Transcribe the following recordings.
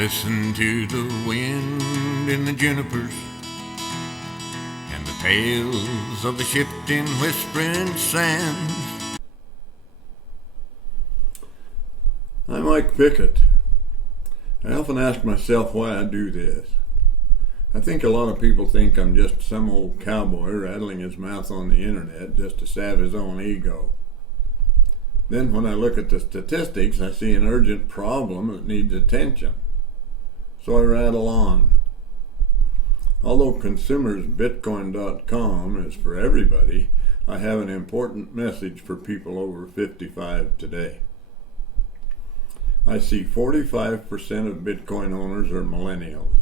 Listen to the wind in the junipers and the tales of the shifting, whispering sands. I'm Mike Pickett. I often ask myself why I do this. I think a lot of people think I'm just some old cowboy rattling his mouth on the internet just to salve his own ego. Then when I look at the statistics, I see an urgent problem that needs attention. So I rattle on. Although consumersbitcoin.com is for everybody, I have an important message for people over 55 today. I see 45% of Bitcoin owners are millennials.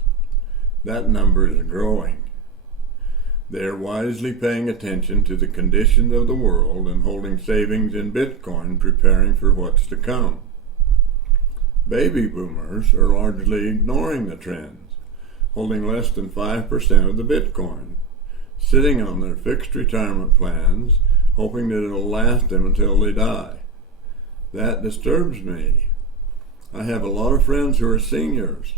That number is growing. They are wisely paying attention to the conditions of the world and holding savings in Bitcoin, preparing for what's to come. Baby boomers are largely ignoring the trends, holding less than 5% of the Bitcoin, sitting on their fixed retirement plans, hoping that it'll last them until they die. That disturbs me. I have a lot of friends who are seniors.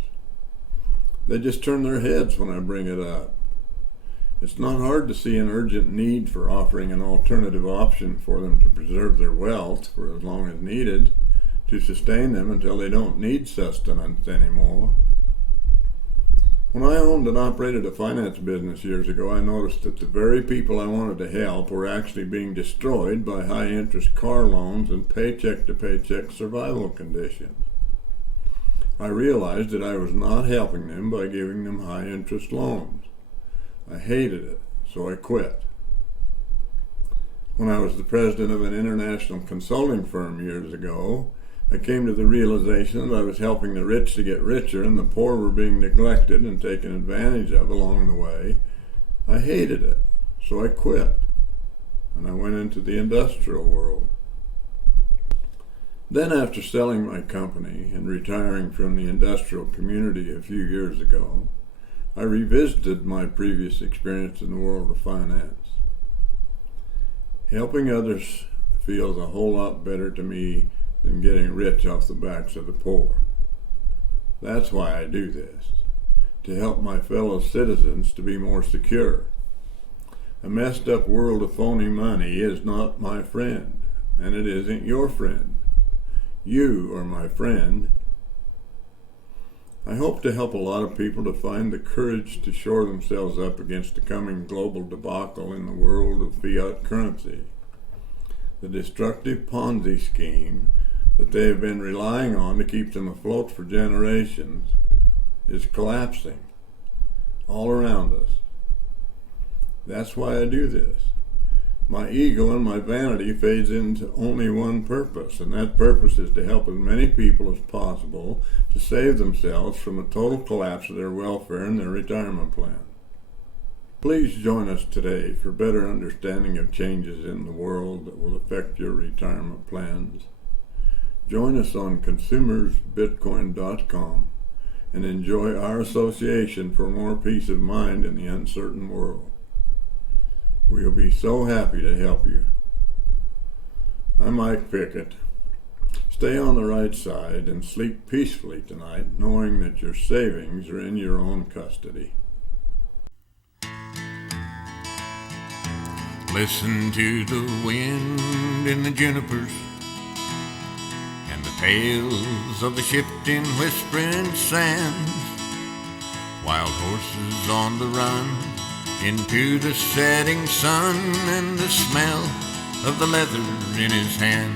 They just turn their heads when I bring it up. It's not hard to see an urgent need for offering an alternative option for them to preserve their wealth for as long as needed, to sustain them until they don't need sustenance anymore. When I owned and operated a finance business years ago, I noticed that the very people I wanted to help were actually being destroyed by high-interest car loans and paycheck-to-paycheck survival conditions. I realized that I was not helping them by giving them high-interest loans. I hated it, so I quit. When I was the president of an international consulting firm years ago, I came to the realization that I was helping the rich to get richer and the poor were being neglected and taken advantage of along the way. I hated it, so I quit, and I went into the industrial world. Then after selling my company and retiring from the industrial community a few years ago, I revisited my previous experience in the world of finance. Helping others feels a whole lot better to me than getting rich off the backs of the poor. That's why I do this, to help my fellow citizens to be more secure. A messed up world of phony money is not my friend, and it isn't your friend. You are my friend. I hope to help a lot of people to find the courage to shore themselves up against the coming global debacle in the world of fiat currency. The destructive Ponzi scheme that they have been relying on to keep them afloat for generations is collapsing all around us. That's why I do this. My ego and my vanity fades into only one purpose, and that purpose is to help as many people as possible to save themselves from a total collapse of their welfare and their retirement plan. Please join us today for better understanding of changes in the world that will affect your retirement plans. Join us on consumersbitcoin.com and enjoy our association for more peace of mind in the uncertain world. We'll be so happy to help you. I'm Mike Pickett. Stay on the right side and sleep peacefully tonight, knowing that your savings are in your own custody. Listen to the wind in the junipers and the tales of the shifting, whispering sands. Wild horses on the run into the setting sun and the smell of the leather in his hand.